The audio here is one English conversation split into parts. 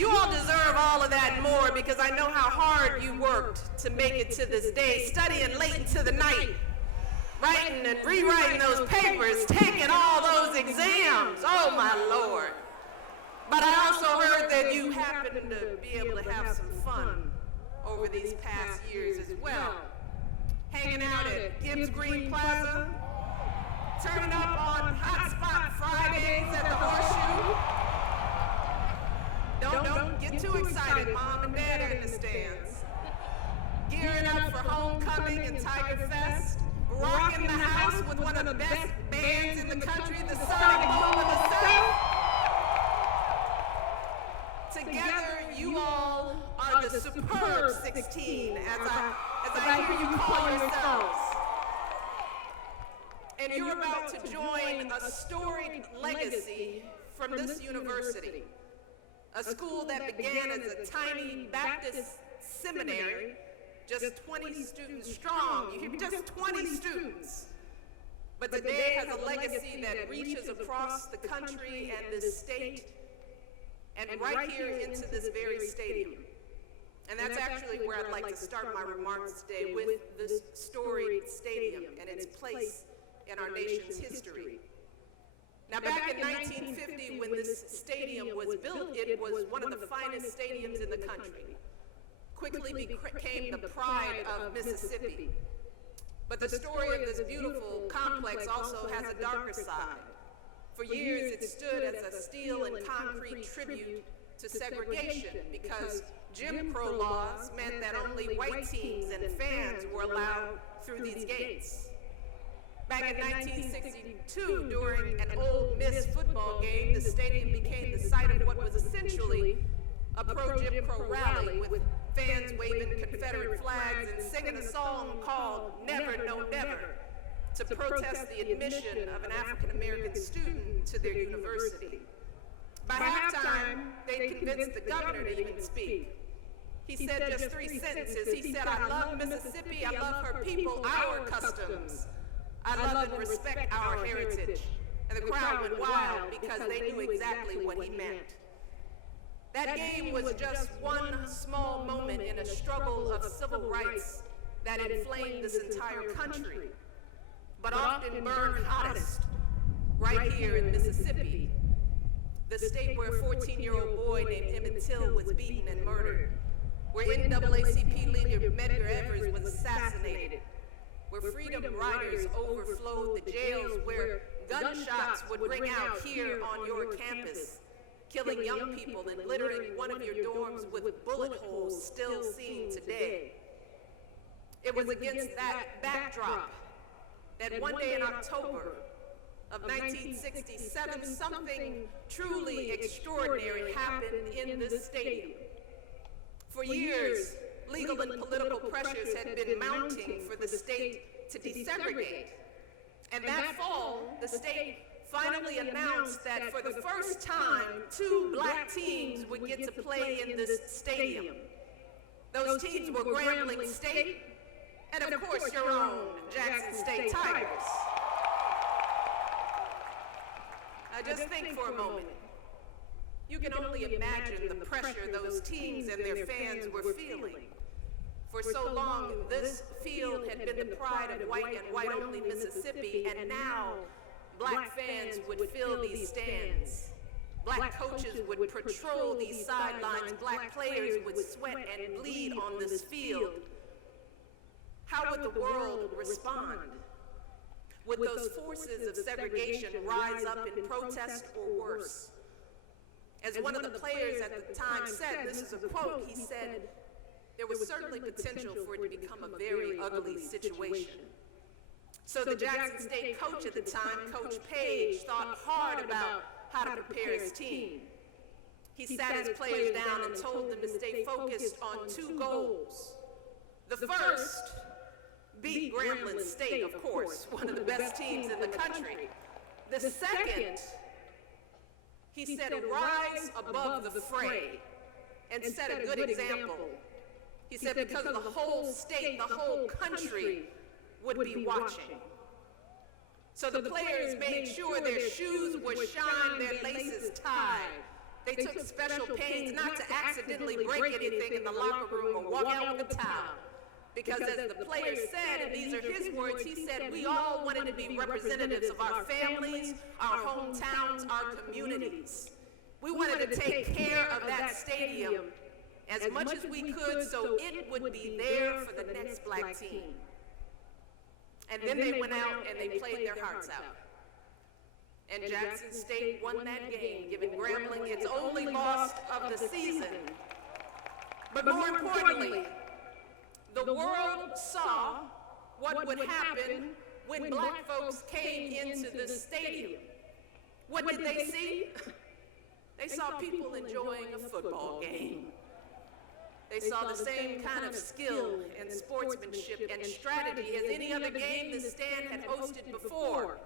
You all deserve all of that and more because I know how hard you worked to make it to this day, studying late into the night, writing and rewriting those papers, taking all those exams. Oh, my Lord. But I also heard that you happen to be able to have some fun over these past years as well. Hanging out at Gibbs Green Plaza, turning up on Hotspot Fridays at the Horseshoe. Don't get too excited, Mom and Dad are in the stands. Gearing up for homecoming and Tiger Fest, rocking the house with one of the best bands in the country, the Sonic Boom of the South. Together, you all are the superb 16, as I hear you call yourselves. And you're about to join a storied legacy from this university, a school that began as a tiny Baptist seminary, just 20 students strong. You hear me? Just 20 students. But today has a legacy that reaches across the country and the state, and right here into this very stadium. And that's actually where I'd like to start my remarks today, with this storied stadium and its place in our nation's history. Now, back in 1950, when this stadium was built, it was one of the finest stadiums in the country. Quickly became the pride of Mississippi. But the story of this beautiful complex also has a darker side. For years, it stood as a steel and concrete tribute to segregation because Jim Crow laws meant that only white teams and fans were allowed through these gates. Back in 1962, during an Ole Miss football game, the stadium became the site of what was essentially a pro-Jim Crow rally, with fans waving Confederate flags and singing a song called Never No Never to protest the admission of an African-American student to their university. By halftime, they convinced the governor to even speak. He said just 3 sentences. He said, "I love Mississippi, I love her people, our customs. I love and respect our heritage." And the crowd went wild because they knew exactly what he meant. That game was just one small moment in a struggle of civil rights that inflamed this entire country, but often burned hottest right here in Mississippi, the state where a 14-year-old boy named Emmett Till was beaten and murdered, where NAACP leader Medgar Evers was assassinated, where freedom riders overflowed the jails, where gunshots would ring out here on your campus, killing young people and littering one of your dorms with bullet holes still seen today. It was against that backdrop that one day in October of 1967, something truly extraordinary happened in this stadium. For years, legal and political pressures had been mounting for the state to desegregate. And that fall, the state finally announced that for the first time, 2 black teams would get to play in this stadium. Those teams were Grambling State and, of course, your own Jackson State Tigers. Now, just think for a moment. You can only imagine the pressure those teams and their fans were feeling. For so long, this field had been the pride of white and white-only Mississippi, and now black fans would fill these stands. Black coaches would patrol these sidelines. Black players would sweat and bleed on this field. How would the world respond? Would those forces of segregation rise up in protest or worse? As one of the players at the time said, this is a quote, he said, "There was certainly potential for it to become a very ugly situation." So the Jackson State coach at the time, Coach Page, thought hard about how to prepare his team. He sat his players down and told them to stay focused on 2 goals. The first, beat Grambling State, of course, one of the best teams in the country. The second, he said, rise above the fray and set a good example. He said, because the whole state, the whole country would be watching. So the players made sure their shoes were shined, their laces tied. They took special pains not to accidentally break anything in the locker room or walk out with a towel. Because as the player said, and these are his words, he said, we all wanted to be representatives of our families, our hometowns, our communities. We wanted to take care of that stadium as much as we could so it would be there for the next black team. And then they went out and they played their hearts out. And Jackson State won that game, giving Grambling its only loss of the season. But more importantly, the world saw what would happen when black folks came into the stadium. What did they see? They saw people enjoying a football game. They saw the same kind of skill and sportsmanship and strategy as any other game the stand had hosted before.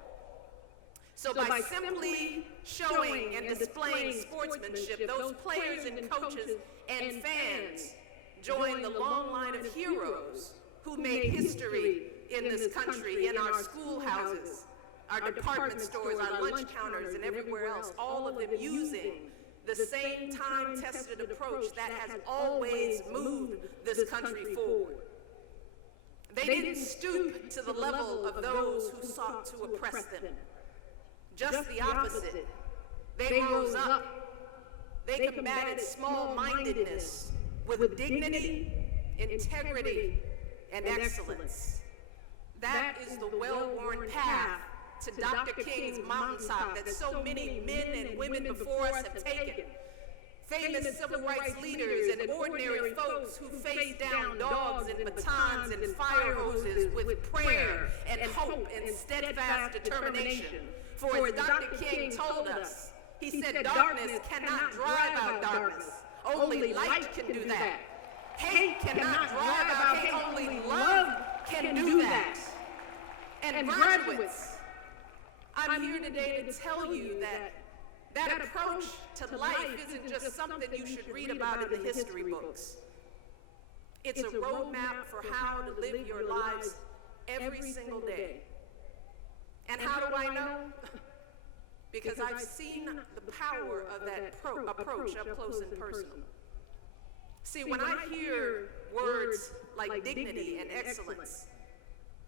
So by simply showing and displaying sportsmanship, those players and coaches and fans joined the long line of heroes who made history in this country, in our schoolhouses, our department stores, our lunch counters, and everywhere else, all of them using the same time-tested approach that has always moved this country forward. They didn't stoop to the level of those who sought to oppress them. Just the opposite. They rose up. They combated small-mindedness with dignity, integrity, and excellence. That is the well-worn path to Dr. King's mountaintop that so many men and women before us have taken. Famous civil rights leaders and ordinary folks who faced down dogs and batons and fire hoses with prayer and hope and steadfast determination. For as Dr. King told us, he said darkness cannot drive out darkness. Only light can do that. Hate cannot drive out hate. Only love can do that. And graduates, I'm here today to tell you that approach to life isn't just something you should read about in the history books. It's a roadmap for how to live your lives every single day. And how do I know? Because I've seen the power of that approach up close and personal. See, when I hear words like dignity and excellence,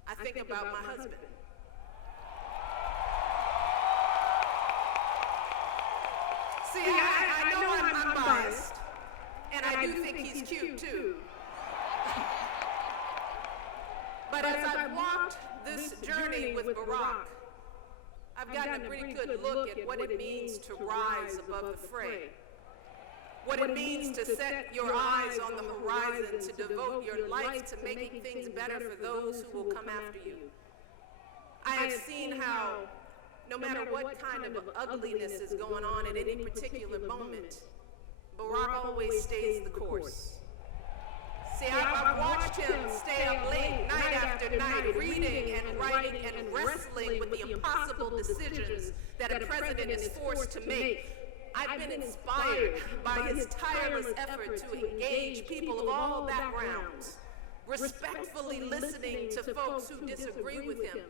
I think about my husband. See, I know I'm biased, and I do think he's cute too. But as I've walked this journey with Barack, I've gotten a pretty good look at what it means to rise above the fray. What it means to set your eyes on the horizon, to devote your life to making things better for those who will come after you. I have seen how, no matter what kind of ugliness is going on at any particular moment, Barack always stays the course. See, I've watched him stay up late night after night, reading and writing and wrestling with the impossible decisions that a president is forced to make. I've been inspired by his tireless effort to engage people of all backgrounds, respectfully listening to folks who disagree with him,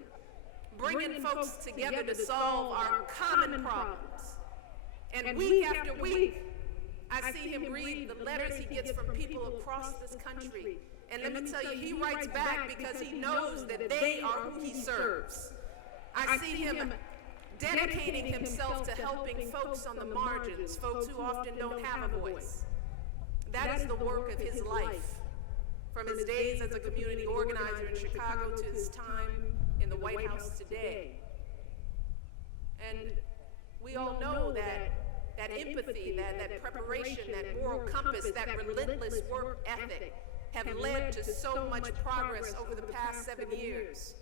bringing folks together to solve our common problems. And week after week, I see him read the letters he gets from people across this country. And let me tell you, he writes back because he knows that they are who he serves. I see him dedicating himself to helping folks on the margins, folks who often don't have a voice. That is the work of his life, from his days as a community organizer in Chicago to his time in the White House today. And we all know that empathy, that preparation, that moral compass, that relentless work ethic have led to so much progress over the past 7 years.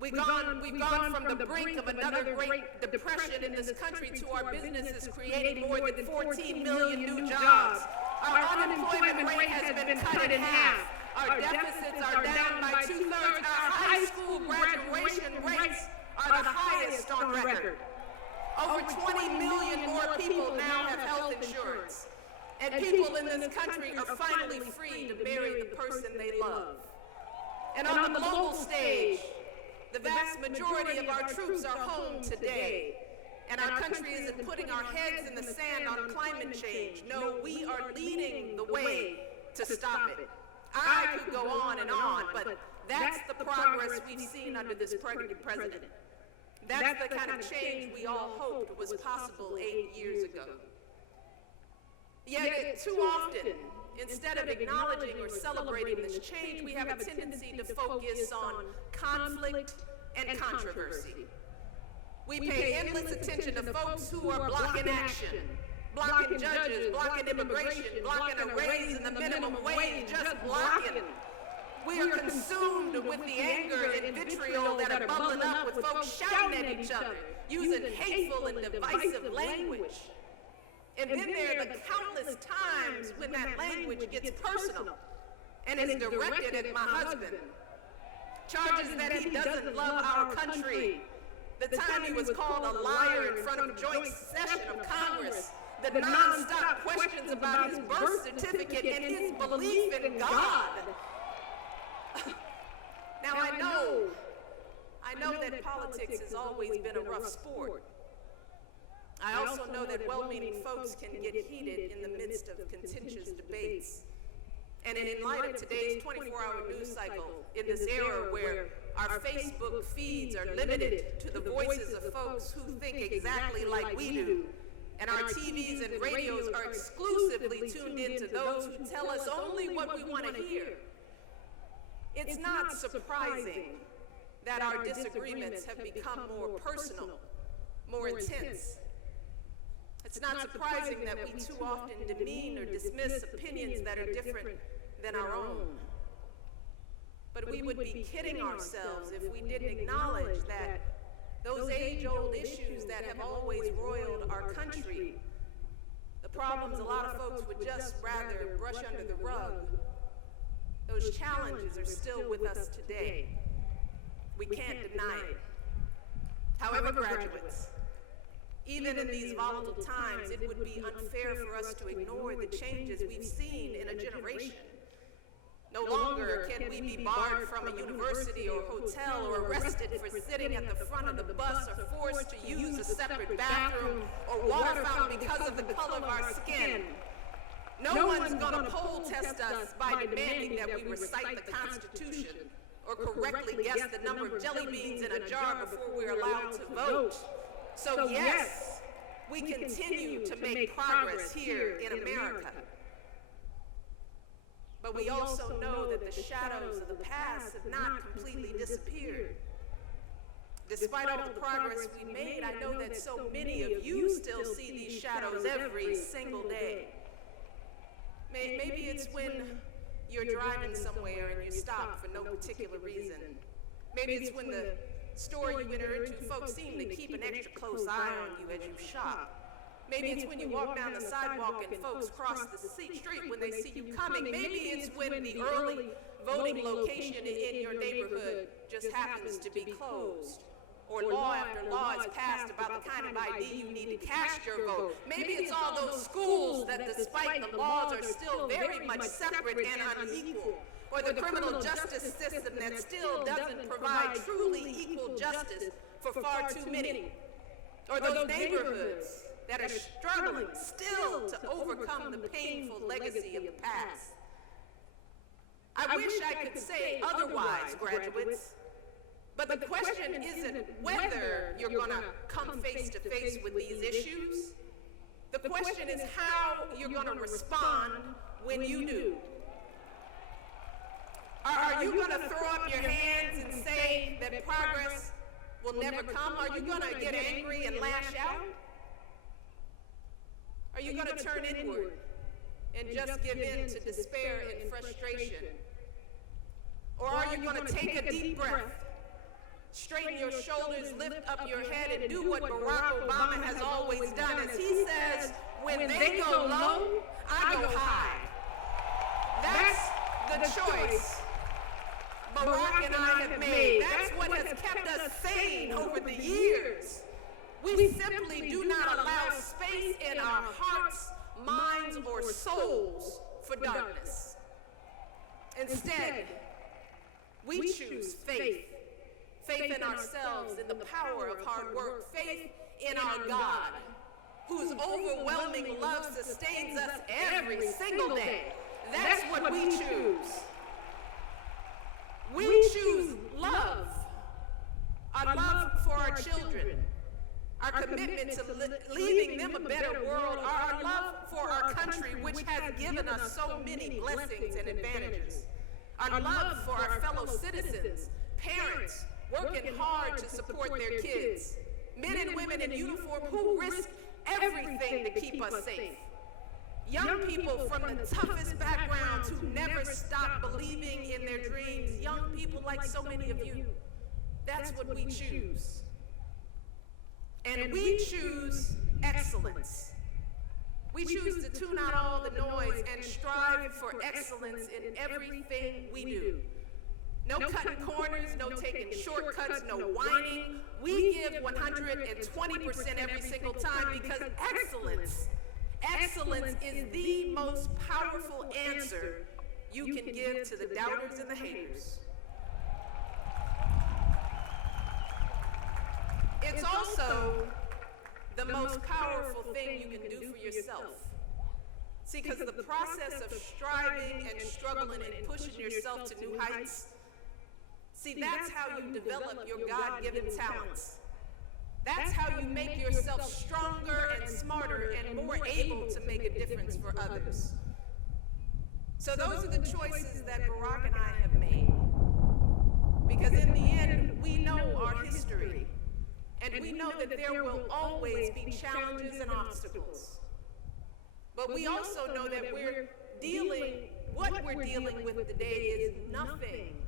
We've gone from the brink of another great depression in this country to our businesses creating more than 14 million new jobs. Our unemployment rate has been cut in half. Our deficits are down by 2/3. Our high school graduation rates are the highest on record. Over 20 million more people now have health insurance. And people in this country are finally free to marry the person they love. And on the global stage, the vast majority of our troops are home today. And our country isn't putting our heads in the sand on climate change. No, we are leading the way to stop it. I could go on, but that's the progress we've seen under this president. That's the kind of change we all hoped was possible 8 years ago. Yet, too often, instead of acknowledging or celebrating this change, we have a tendency to focus on conflict and controversy. We pay endless attention to folks who are blocking action, blocking judges, blocking immigration, blocking a raise in the minimum wage, just blocking. We are consumed with the anger and vitriol that are bubbling up with folks shouting at each other, using hateful and divisive language. And then there are the countless times when that language gets personal and is directed at my husband. Charges that he doesn't love our country. The time he was called a liar in front of a joint session of Congress. The non-stop questions about his birth certificate and his belief in God. Now I know that politics has always been a rough sport. I also know that well-meaning folks can get heated in the midst of contentious debates. And in light of today's 24-hour news cycle, in this era where our Facebook feeds are limited to the voices of folks who think exactly like we do, and our TVs and radios are exclusively tuned in to those who tell us only what we want to hear, it's not surprising that our disagreements have become more personal, more intense. It's not surprising that we too often demean or dismiss opinions that are different than our own. But we would be kidding ourselves if we didn't acknowledge that those age-old issues that have always roiled our country, the problems a lot of folks would just rather brush under the rug, those challenges are still with us today. We can't deny it. However, graduates, even in these volatile times, it would be unfair for us to ignore the changes we've seen in a generation. No longer can we be barred from a university or hotel or arrested for sitting at the front of the bus or forced to use a separate bathroom or water fountain because of the color of our skin. No one's going to poll test us by demanding that we recite the Constitution or correctly guess the number of jelly beans in a jar before we're allowed to vote. So yes, we continue to make progress here in America. But we also know that the shadows of the past have not completely disappeared. Despite all the progress we made, I know that so many of you still see these shadows every single day. Maybe it's when you're driving somewhere and you stop for no particular reason. Maybe it's when the store you enter into, folks seem to keep an extra close eye on you as you shop. Maybe it's when you walk down the sidewalk and folks cross the street when they see you coming. Maybe it's when the early voting location in your neighborhood just happens to be closed. Or law after law is passed about the kind of ID you need to cast your vote. Maybe it's all those schools that, despite the laws, are still very much separate and unequal. Or the criminal justice system that still doesn't provide truly equal justice for far too many. Or those neighborhoods that are struggling still to overcome the painful legacy of the past. I wish I could say otherwise, graduates. But the question isn't whether you're going to come face to face with these issues. The question is how you're going to respond when you do. Are you going to throw up your hands and say that progress will never come? Are you going to get angry and lash out? Are you going to turn inward and just give in to despair and frustration? Or are you going to take a deep breath, straighten your shoulders, lift up your head, and do what Barack Obama has always done? As he says, when they go low, I go high. That's the choice Barack and I have made. That's what has kept us sane over the years. We simply do not allow space in our hearts, minds, or souls for darkness. Instead, we choose faith. Faith in ourselves, in the power of hard work, faith in our God, whose overwhelming love sustains us every single day. That's what we choose. We choose love. Our love for our children, our commitment to leaving them a better world, our love for our country, which has given us so many blessings and advantages, our love for our fellow citizens, parents working hard to support their kids, men and women in uniform who risk everything to keep us safe, young people from the toughest backgrounds who never stop believing in their dreams, young people like so many of you. That's what we choose. And we choose excellence. We choose to tune out all the noise and strive for excellence in everything we do. No cutting corners, no taking shortcuts, no whining. We give 120% every single time because excellence is the most powerful answer you can give to the doubters and the haters. It's also the most powerful thing you can do for yourself. See, because the process of striving and struggling and pushing yourself to new heights, see, that's how you develop your God-given talents. That's how you make yourself stronger and smarter and more able to make a difference for others. So those are the choices that Barack and I have made. Because in the end, we know our history. And we know that there will always be challenges and obstacles. But we also know that what we're dealing with today is nothing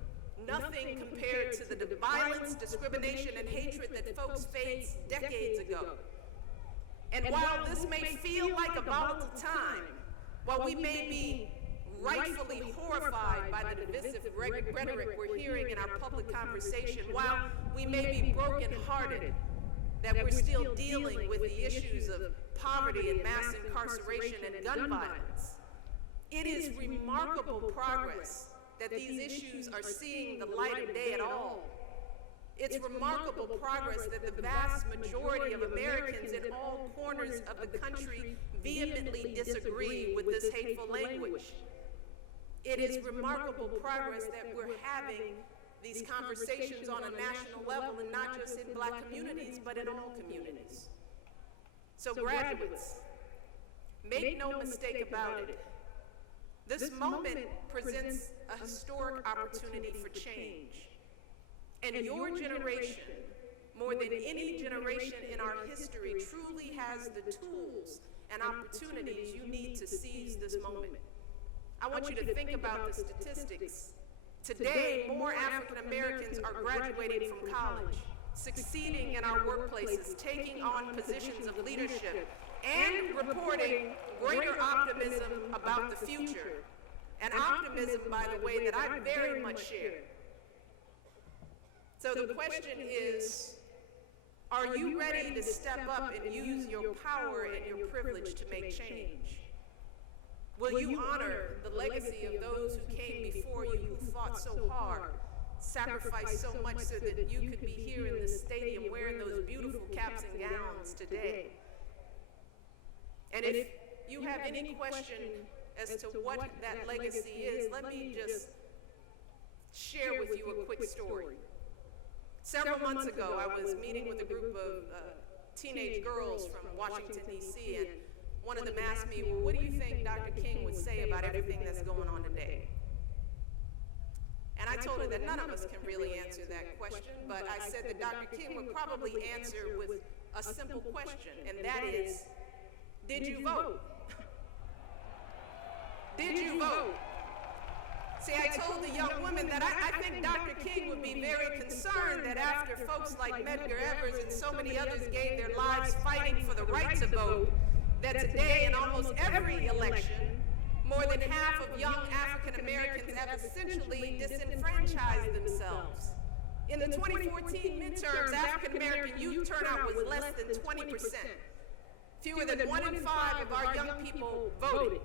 compared to the violence, discrimination, and hatred that folks faced decades ago. And while this may feel like a volatile time, while we may be rightfully horrified by the divisive rhetoric we're hearing in our public conversation, while we may be brokenhearted that we're still dealing with the issues of poverty and mass incarceration and gun violence, it is remarkable progress that these issues are seeing the light of day at all. It's remarkable progress that the vast majority of Americans in all corners of the country vehemently disagree with this hateful language. It is remarkable progress that we're having these conversations on a national level, and not just in Black communities, but in all communities. So graduates, make no mistake about it. This moment presents a historic opportunity for change. And your generation, more than any generation in our history, truly has the tools and opportunities you need to seize this moment. I want you to think about the statistics. Today, more African Americans are graduating from college, succeeding in our workplaces, taking on positions of leadership, and reporting greater optimism about the future. An optimism, by the way, that I very much share. So the question is, are you ready to step up and use your power and your privilege to make change? Will you honor the legacy of those who came before you, who fought so hard, sacrificed so much so that you could be here in this stadium wearing those beautiful caps and gowns today? And if you have any question as to what that legacy is, let me just share with you a quick story. Several months ago, I was meeting with a group of teenage girls from Washington, D.C., and one of them asked me, well, what do you think Dr. King would say about everything that's going on today? And I told her that none of us can really answer that question, but I said that Dr. King would probably answer with a simple question, and that is, did you vote? Did you vote? See, I told the young women that I think Dr. King would be very concerned that after folks like Medgar Evers and so many others gave their lives fighting for the right to vote, that today in almost every election, more than half of young African Americans have essentially disenfranchised themselves. In the 2014 midterms, African American youth turnout was less than 20%. Fewer than 1 in 5 of our young people voted.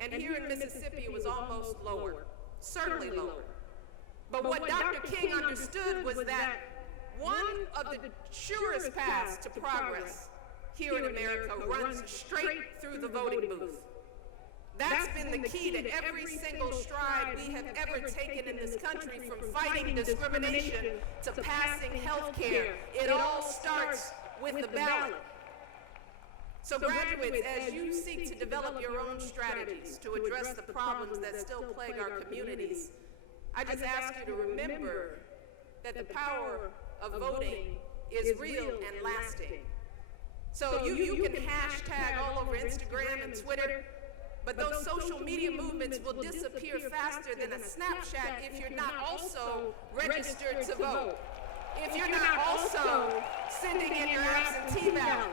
And here in Mississippi, it was almost lower, certainly lower. But what Dr. King understood was that one of the surest paths to progress here in America runs straight through the voting booth. That's been the key to every single stride we have ever taken in this country, from fighting discrimination to passing health care. It all starts with the ballot. So graduates, as you seek to develop your own strategies to address the problems that still plague our communities, I just ask you to remember that the power of voting is real and lasting. So you can hashtag all over Instagram and Twitter, but those social media movements will disappear faster than a Snapchat if you're not also registered to vote, if you're not also sending in your absentee ballot.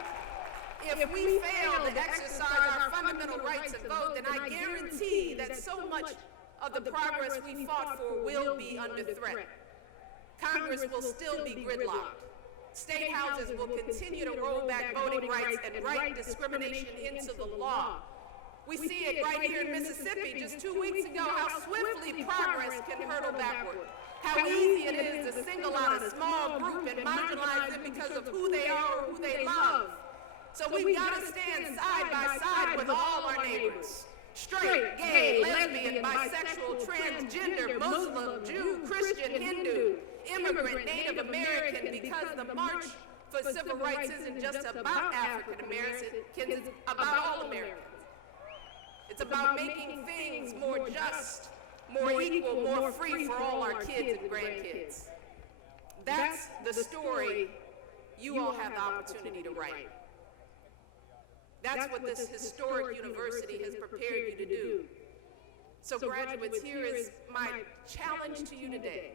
If we fail to exercise our fundamental right to vote, then I guarantee that so much of the progress we fought for will be under threat. Congress will still be gridlocked. State houses will continue to roll back voting rights and write discrimination into the law. We see it right here in Mississippi just 2 weeks ago, how swiftly progress can hurdle backward. How easy it is to single out a small group and marginalize them because of who they are or who they love. So we've got to stand side by side with all our neighbors. Straight, gay, lesbian, bisexual, transgender, Muslim, Jew, Christian, Hindu, immigrant, Native American, because the March for Civil Rights isn't just about African Americans, it's about all Americans. It's about making things more just, more equal, more free for all our kids and grandkids. That's the story you all have the opportunity to write. That's what this historic university has prepared you to do. So graduates, here is my challenge to you today.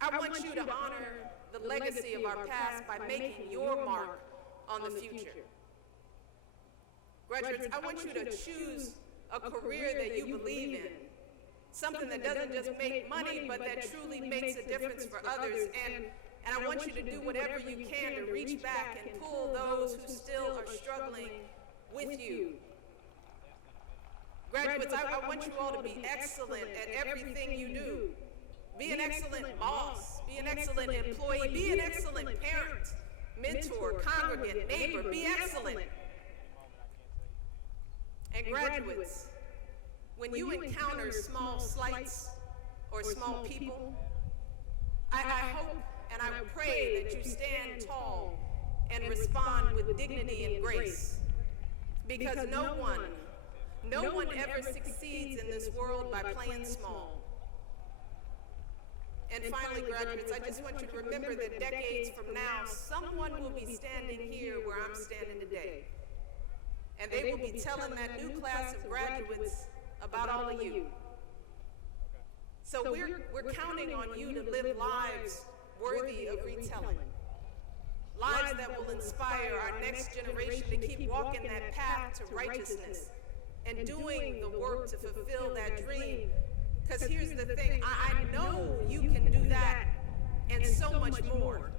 I want you to honor the legacy of our past by making your mark on the future. Graduates, I want you to choose a career that you believe in, something that doesn't just make money, but that truly makes a difference for others. And I want you to do whatever you can to reach back and pull those who still are struggling with you. Graduates, I want you all to be excellent at everything you do. Be an excellent boss, be an excellent employee, be an excellent parent, mentor, congregant, neighbor, be excellent. And graduates, when you encounter small slights or small people, I hope and I pray that you stand tall and respond with dignity and grace. Because no one ever succeeds in this world by playing small. And finally, graduates, I just want you to remember that decades from now, someone will be standing here where I'm standing today. And they will be telling that new class of graduates about all of you. So we're counting on you to live lives worthy of retelling. Lives that will inspire our next generation to keep walking that path to righteousness and doing the work to fulfill that dream. Because here's the thing, I know you can do that and so much more.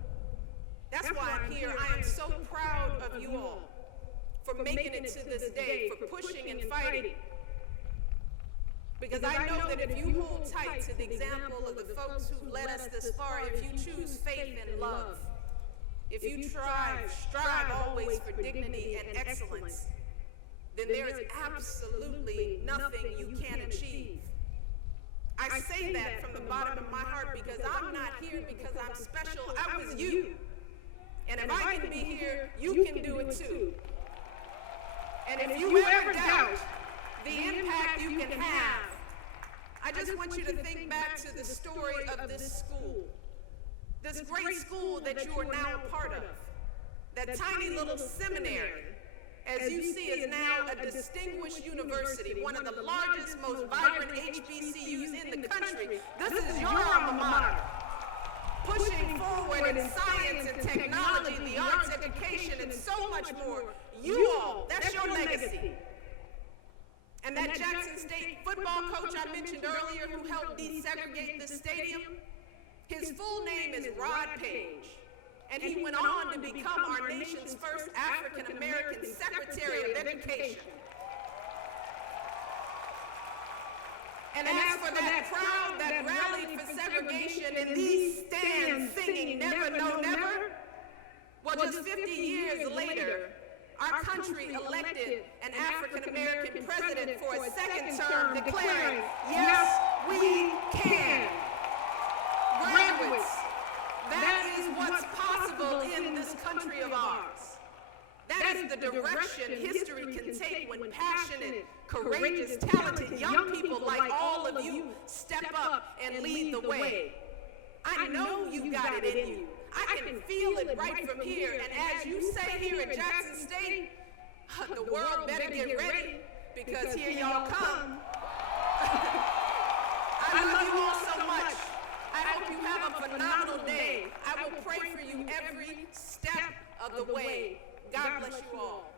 That's why I'm here. I am so proud of you all for making it to this day, for pushing and fighting. Because I know that if you hold tight to the example of the folks who led us this far, if you choose faith and love, if you strive always for dignity and excellence, then there is absolutely nothing you can't achieve. I say that from the bottom of my heart because I'm not here because I'm special. I was you. And if I can be here, you can do it too. And if you ever doubt the impact you can have, I just want you to think back to the story of this school, this great school that you are now a part of, that tiny little seminary, as you see, is now a distinguished university, one of the largest, most vibrant HBCUs in the country. This is your alma mater, pushing forward in science and technology, the arts, education, and so much more. You all, that's your legacy. And that Jackson State football coach I mentioned earlier who helped desegregate the stadium, his full name is Rod Page. And he went on to become our nation's first African-American Secretary of Education. And as for that crowd that rallied for segregation in these stand, singing Never, No, Never? Well, just 50 years later, our country elected an African-American president for a second term, declaring, yes, we can. Graduates, that is what's possible in this country of ours. That is the direction history can take when passionate, courageous, talented young people like all of you step up and lead the way. I know you got it in you. I can feel it right from here. And as you say here at Jackson State, the world better get ready because here y'all come. I love you all so much. I hope you have a phenomenal day. I will pray for you every step of the way. God bless you all.